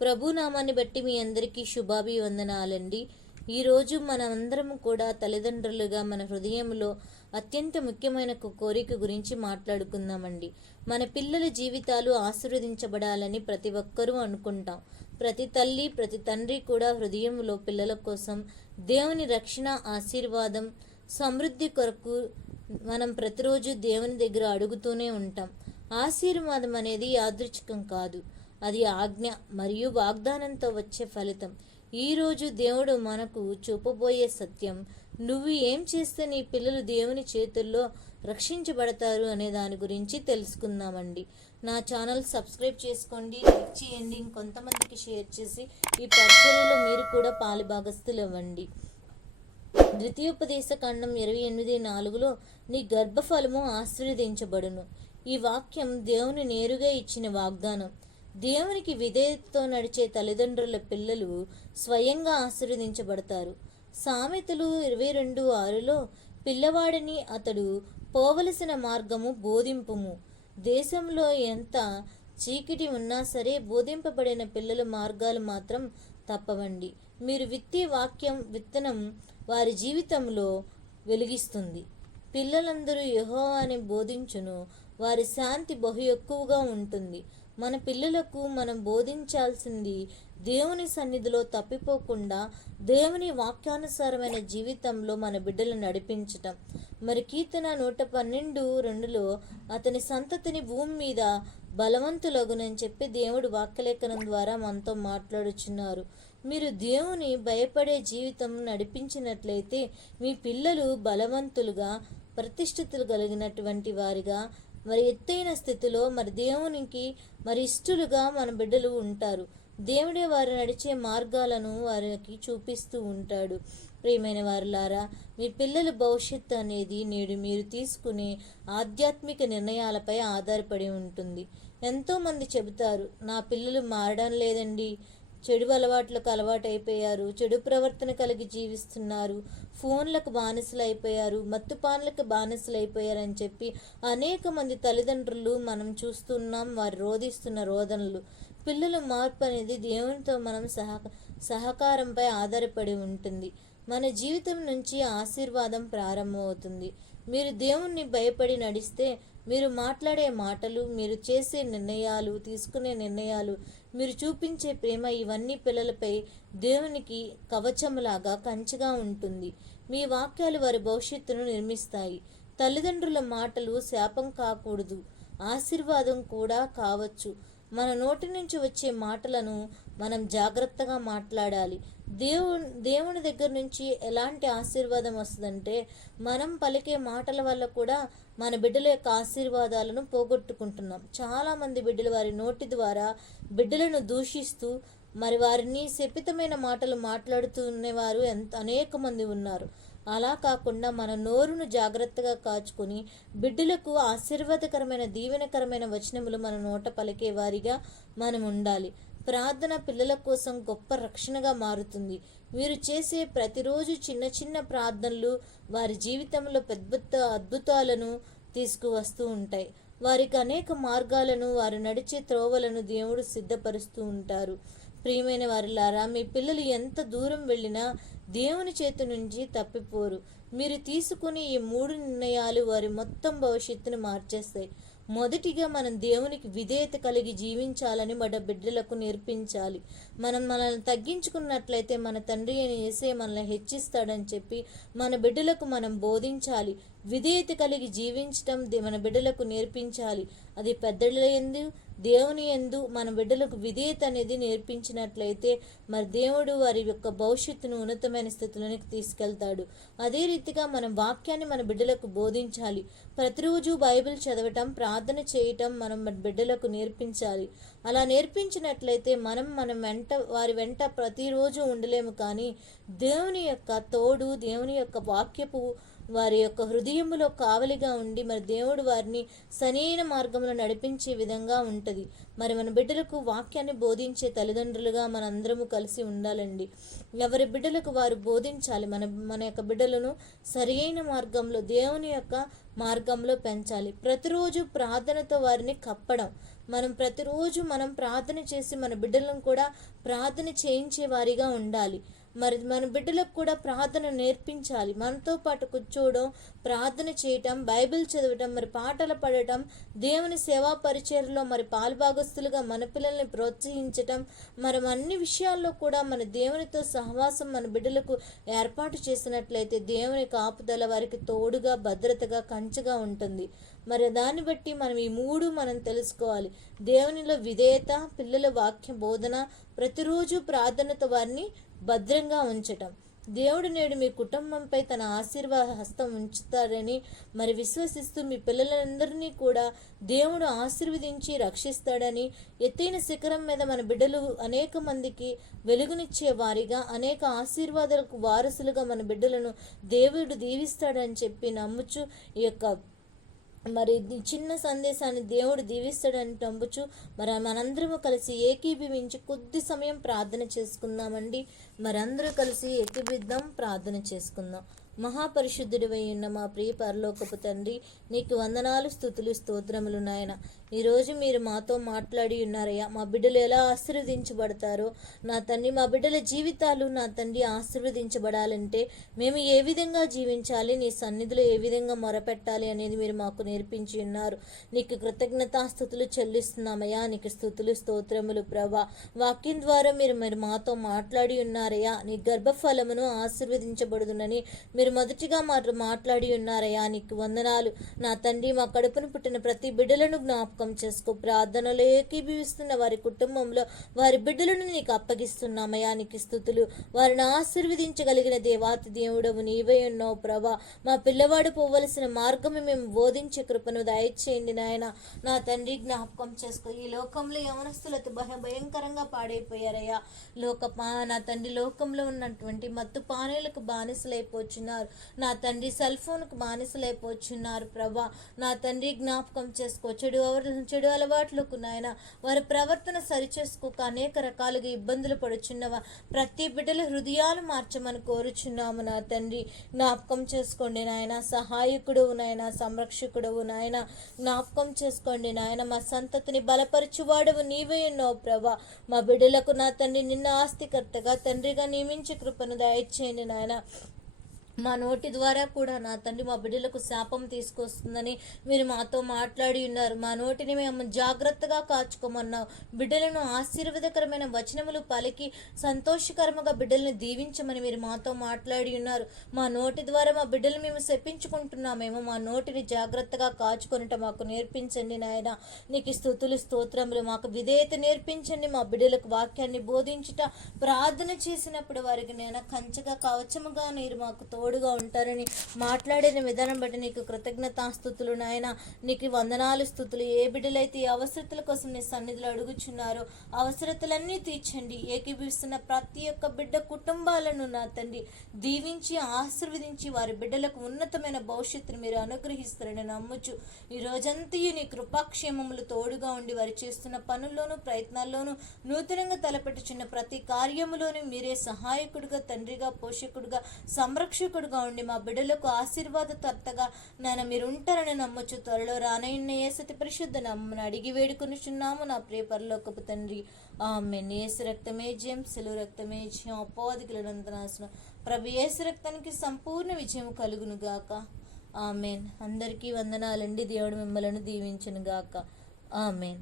ప్రభునామాన్ని బట్టి మీ అందరికీ శుభాభివందనాలండి. ఈరోజు మనమందరం కూడా తల్లిదండ్రులుగా మన హృదయంలో అత్యంత ముఖ్యమైన కోరిక గురించి మాట్లాడుకుందామండి. మన పిల్లల జీవితాలు ఆశీర్వదించబడాలని ప్రతి ఒక్కరూ అనుకుంటాం. ప్రతి తల్లి ప్రతి తండ్రి కూడా హృదయంలో పిల్లల కోసం దేవుని రక్షణ ఆశీర్వాదం సమృద్ధి కొరకు మనం ప్రతిరోజు దేవుని దగ్గర అడుగుతూనే ఉంటాం. ఆశీర్వాదం అనేది యాదృచ్ఛికం కాదు. అది ఆజ్ఞ మరియు వాగ్దానంతో వచ్చే ఫలితం. ఈరోజు దేవుడు మనకు చూపబోయే సత్యం నువ్వు ఏం చేస్తే నీ పిల్లలు దేవుని చేతుల్లో రక్షించబడతారు అనే దాని గురించి తెలుసుకుందామండి. నా ఛానల్ సబ్స్క్రైబ్ చేసుకోండి లైక్ చేయండి ఇంకొంతమందికి షేర్ చేసి ఈ పరిచర్యలో మీరు కూడా పాలుభాగస్తులు ఇవ్వండి ద్వితీయోపదేశ ఖండం ఇరవై ఎనిమిది నాలుగులో నీ గర్భఫలము ఆశీర్వదించబడును. ఈ వాక్యం దేవుని నేరుగా ఇచ్చిన వాగ్దానం. దేవునికి విధేయతతో నడిచే తల్లిదండ్రుల పిల్లలు స్వయంగా ఆశీర్వదించబడతారు. సామెతలు ఇరవై రెండు ఆరులో పిల్లవాడిని అతడు పోవలసిన మార్గము బోధింపుము. దేశంలో ఎంత చీకటి ఉన్నా సరే బోధింపబడిన పిల్లల మార్గాలు మాత్రం తప్పవండి. మీరు విత్తే వాక్యం విత్తనం వారి జీవితంలో వెలిగిస్తుంది. పిల్లలందరూ యెహోవాని బోధించును. వారి శాంతి బహు ఎక్కువగా ఉంటుంది. మన పిల్లలకు మనం బోధించాల్సింది దేవుని సన్నిధిలో తప్పిపోకుండా దేవుని వాక్యానుసారమైన జీవితంలో మన బిడ్డలు నడిపించటం. మరి కీర్తన నూట పన్నెండు రెండులో అతని సంతతిని భూమి మీద బలవంతులగునని చెప్పి దేవుడు వాక్యలేఖనం ద్వారా మనతో మాట్లాడుచున్నారు. మీరు దేవుని భయపడే జీవితం నడిపించినట్లయితే మీ పిల్లలు బలవంతులుగా ప్రతిష్ఠితులు కలిగినటువంటి వారిగా మరి ఎత్తైన స్థితిలో మరి దేవునికి మరి ఇష్టలుగా మన బిడ్డలు ఉంటారు. దేవుడే వారు నడిచే మార్గాలను వారికి చూపిస్తూ ఉంటాడు. ప్రియమైన వారులారా మీ పిల్లల భవిష్యత్తు అనేది నేడు మీరు తీసుకునే ఆధ్యాత్మిక నిర్ణయాలపై ఆధారపడి ఉంటుంది. ఎంతోమంది చెబుతారు నా పిల్లలు మారడం లేదండి చెడు అలవాట్లకు అలవాటైపోయారు. చెడు ప్రవర్తన కలిగి జీవిస్తున్నారు. ఫోన్లకు బానిసలు అయిపోయారు మత్తుపాన్లకు బానిసలు అయిపోయారని చెప్పి అనేక మంది తల్లిదండ్రులు మనం చూస్తున్నాం వారు రోధిస్తున్న రోదనలు. పిల్లల మార్పు అనేది దేవునితో మనం సహ సహకారంపై ఆధారపడి ఉంటుంది. మన జీవితం నుంచి ఆశీర్వాదం ప్రారంభమవుతుంది. మీరు దేవుణ్ణి భయపడి నడిస్తే మీరు మాట్లాడే మాటలు మీరు చేసే నిర్ణయాలు తీసుకునే నిర్ణయాలు మీరు చూపించే ప్రేమ ఇవన్నీ పిల్లలపై దేవునికి కవచంలాగా కంచిగా ఉంటుంది. మీ వాక్యాలు వారి భవిష్యత్తును నిర్మిస్తాయి. తల్లిదండ్రుల మాటలు శాపం కాకూడదు. ఆశీర్వాదం కూడా కావచ్చు. మన నోటి నుంచి వచ్చే మాటలను మనం జాగ్రత్తగా మాట్లాడాలి. దేవు దేవుని దగ్గర నుంచి ఎలాంటి ఆశీర్వాదం వస్తుందంటే మనం పలికే మాటల వల్ల కూడా మన బిడ్డల యొక్క ఆశీర్వాదాలను పోగొట్టుకుంటున్నాం. చాలామంది బిడ్డలు వారి నోటి ద్వారా బిడ్డలను దూషిస్తూ మరి వారిని శపితమైన మాటలు మాట్లాడుతున్నవారు ఎంత అనేక మంది ఉన్నారు. అలా కాకుండా మన నోరును జాగ్రత్తగా కాచుకొని బిడ్డలకు ఆశీర్వాదకరమైన దీవెనకరమైన వచనములు మన నోట పలికే వారిగా మనం ఉండాలి. ప్రార్థన పిల్లల కోసం గొప్ప రక్షణగా మారుతుంది. మీరు చేసే ప్రతిరోజు చిన్న చిన్న ప్రార్థనలు వారి జీవితంలో పెద్ద అద్భుతాలను తీసుకువస్తూ ఉంటాయి. వారికి అనేక మార్గాలను వారు నడిచే త్రోవలను దేవుడు సిద్ధపరుస్తూ ఉంటారు. ప్రియమైన వారిలారా మీ పిల్లలు ఎంత దూరం వెళ్ళినా దేవుని చేతి నుంచి తప్పిపోరు. మీరు తీసుకునే ఈ మూడు నిర్ణయాలు వారి మొత్తం భవిష్యత్తును మార్చేస్తాయి. మొదటిగా మనం దేవునికి విధేయత కలిగి జీవించాలని మన బిడ్డలకు నేర్పించాలి. మనం మనల్ని తగ్గించుకున్నట్లయితే మన తండ్రి అని వేసే మనల్ని హెచ్చిస్తాడని చెప్పి మన బిడ్డలకు మనం బోధించాలి. విధేయత కలిగి జీవించటం మన బిడ్డలకు నేర్పించాలి. అది పెద్దల ఎందు దేవుని ఎందు మన బిడ్డలకు విధేయత అనేది నేర్పించినట్లయితే మరి దేవుడు వారి యొక్క భవిష్యత్తును ఉన్నతమైన స్థితిలోనికి తీసుకెళ్తాడు. అదే రీతిగా మనం వాక్యాన్ని మన బిడ్డలకు బోధించాలి. ప్రతిరోజు బైబిల్ చదవటం ప్రార్థన చేయటం మనం మన బిడ్డలకు నేర్పించాలి. అలా నేర్పించినట్లయితే మనం మనం వెంట వారి వెంట ప్రతిరోజు ఉండలేము కానీ దేవుని యొక్క తోడు దేవుని యొక్క వాక్యపు వారి యొక్క హృదయములో కావలిగా ఉండి మరి దేవుడు వారిని సరైన మార్గంలో నడిపించే విధంగా ఉంటుంది. మరి మన బిడ్డలకు వాక్యాన్ని బోధించే తల్లిదండ్రులుగా మనందరము కలిసి ఉండాలండి. ఎవరి బిడ్డలకు వారు బోధించాలి? మన మన యొక్క బిడ్డలను సరియైన మార్గంలో దేవుని యొక్క మార్గంలో పెంచాలి. ప్రతిరోజు ప్రార్థనతో వారిని కప్పడం. మనం ప్రతిరోజు మనం ప్రార్థన చేసి మన బిడ్డలను కూడా ప్రార్థన చేయించే వారిగా ఉండాలి. మరి మన బిడ్డలకు కూడా ప్రార్థన నేర్పించాలి. మనతో పాటు కూర్చోవడం ప్రార్థన చేయటం బైబిల్ చదవటం మరి పాటలు పాడటం దేవుని సేవా పరిచయలో మరి పాల్భాగస్తులుగా మన పిల్లల్ని ప్రోత్సహించటం మరి అన్ని విషయాల్లో కూడా మన దేవునితో సహవాసం మన బిడ్డలకు ఏర్పాటు చేసినట్లయితే దేవుని కాపుదల వారికి తోడుగా భద్రతగా కంచగా ఉంటుంది. మరి దాన్ని బట్టి మనం ఈ మూడు మనం తెలుసుకోవాలి. దేవునిలో విధేయత పిల్లల వాక్య బోధన ప్రతిరోజు ప్రార్థనతో వారిని భద్రంగా ఉంచటం. దేవుడు నేడు మీ కుటుంబంపై తన ఆశీర్వాద హస్తం ఉంచుతాడని మరి విశ్వసిస్తూ మీ పిల్లలందరినీ కూడా దేవుడు ఆశీర్వదించి రక్షిస్తాడని ఎత్తైన శిఖరం మీద మన బిడ్డలు అనేక మందికి వెలుగునిచ్చే వారిగా అనేక ఆశీర్వాదాలకు వారసులుగా మన బిడ్డలను దేవుడు దీవిస్తాడని చెప్పి నమ్ముచు ఈ యొక్క మరి చిన్న సందేశాన్ని దేవుడు దీవిస్తాడని నమ్ముచు మరి మనందరము కలిసి ఏకీభవించి కొద్ది సమయం ప్రార్థన చేసుకుందామండి. మరి అందరూ కలిసి ఏకీభిద్దాం ప్రార్థన చేసుకుందాం. మహాపరిశుద్ధుడివై ఉన్న మా ప్రియ పరలోకపు తండ్రి నీకు వందనాలు స్థుతులు స్తోత్రములు నాయన. ఈరోజు మీరు మాతో మాట్లాడి ఉన్నారయ్యా. మా బిడ్డలు ఎలా ఆశీర్వదించబడతారో నా తండ్రి మా బిడ్డల జీవితాలు నా తండ్రి ఆశీర్వదించబడాలంటే మేము ఏ విధంగా జీవించాలి నీ సన్నిధిలో ఏ విధంగా మొరపెట్టాలి అనేది మీరు మాకు నేర్పించి ఉన్నారు. నీకు కృతజ్ఞతాస్థుతులు చెల్లిస్తున్నామయ్యా. నీకు స్థుతులు స్తోత్రములు ప్రభా. వాక్యం ద్వారా మీరు మరి మాతో మాట్లాడి ఉన్నారయ్యా. నీ గర్భఫలమును ఆశీర్వదించబడుదునని మీరు మొదటిగా మాట్లాడి ఉన్నారయ్యా. నీకు వందనాలు. నా తండ్రి మా కడుపును పుట్టిన ప్రతి బిడ్డలను జ్ఞాపకం చేసుకో. ప్రార్థనలో ఏకీభవిస్తున్న వారి కుటుంబంలో వారి బిడ్డలను నీకు అప్పగిస్తున్నామయ్యా నీకు స్థుతులు. వారిని ఆశీర్వదించగలిగిన దేవాతి దేవుడవు నీవే ఉన్నావు ప్రభా. మా పిల్లవాడు పోవలసిన మార్గము మేము బోధించే కృపను దయచేయండి నాయన. నా తండ్రి జ్ఞాపకం చేసుకో. ఈ లోకంలో యవనస్తులతో భయ భయంకరంగా పాడైపోయారయ్యా. లోక పా నా తండ్రి లోకంలో ఉన్నటువంటి మత్తు పానీలకు బానిసలైపోచున్నారు. నా తండ్రి సెల్ ఫోన్కు బానిసలైపోచున్నారు ప్రభా. నా తండ్రి జ్ఞాపకం చేసుకో. చెడు ఎవరు చెడు అలవాట్లకు నాయన వారి ప్రవర్తన సరిచేసుకోక అనేక రకాలుగా ఇబ్బందులు పడుచున్నవా? ప్రతి బిడ్డల హృదయాలు మార్చమని కోరుచున్నాము నా తండ్రి. జ్ఞాపకం చేసుకోండి నాయన సహాయకుడు నాయన సంరక్షకుడవు నాయన. జ్ఞాపకం చేసుకోండి నాయన మా సంతతిని బలపరచువాడవు నీవే ఉన్నావు ప్రభా. మా బిడ్డలకు నా తండ్రి నిన్న ఆస్తికర్తగా తండ్రిగా నియమించి కృపను దయచేయండి నాయన. మా నోటి ద్వారా కూడా నా తండ్రి మా బిడ్డలకు శాపం తీసుకొస్తుందని మీరు మాతో మాట్లాడి ఉన్నారు. మా నోటిని మేము జాగ్రత్తగా కాచుకోమన్నావు బిడ్డలను ఆశీర్వాదకరమైన వచనములు పలికి సంతోషకరముగా బిడ్డలను దీవించమని మీరు మాతో మాట్లాడి ఉన్నారు. మా నోటి ద్వారా మా బిడ్డలు మేము శపించుకుంటున్నామేమో మా నోటిని జాగ్రత్తగా కాచుకొనుట మాకు నేర్పించండి నాయన. నీకు స్థుతులు స్తోత్రములు మాకు విధేయత నేర్పించండి. మా బిడ్డలకు వాక్యాన్ని బోధించుట ప్రార్థన చేసినప్పుడు వారికి నేను కంచగా కవచముగా మీరు మాకు తోడుగా ఉంటారని మాట్లాడిన విధానం బట్టి నీకు కృతజ్ఞతాస్థుతులు నాయన. నీకు వందనాలు స్థుతులు. ఏ బిడ్డలైతే ఈ అవసరతల కోసం నీ సన్నిధిలో అడుగుచున్నారో అవసరతలన్నీ తీర్చండి. ఏకీభవిస్తున్న ప్రతి ఒక్క బిడ్డ కుటుంబాలను నా తండ్రి దీవించి ఆశీర్వదించి వారి బిడ్డలకు ఉన్నతమైన భవిష్యత్తును మీరు అనుగ్రహిస్తారని నమ్ముచు ఈ రోజంతా నీ కృపాక్షేమములు తోడుగా ఉండి వారు చేస్తున్న పనుల్లోనూ ప్రయత్నాల్లోనూ నూతనంగా తలపెట్టుచున్న ప్రతి కార్యములోనూ మీరే సహాయకుడిగా తండ్రిగా పోషకుడిగా సంరక్షకుడు సంరక్షకుడుగా ఉండి మా బిడ్డలకు ఆశీర్వాద తర్తగా నాయన మీరు ఉంటారని నమ్మొచ్చు త్వరలో రానయ్యున్న ఏసతి పరిశుద్ధ నమ్మను అడిగి వేడుకొనిచున్నాము. నా ప్రియ పరలోకపు తండ్రి ఆమె ఏసు రక్తమే జయం సెలవు రక్తమే జయం. అపోధికులనంతనాశనం ప్రభు ఏసు రక్తానికి సంపూర్ణ విజయం కలుగును గాక. ఆమెన్. అందరికీ వందనాలండి. దేవుడు మిమ్మలను దీవించను గాక. ఆమెన్.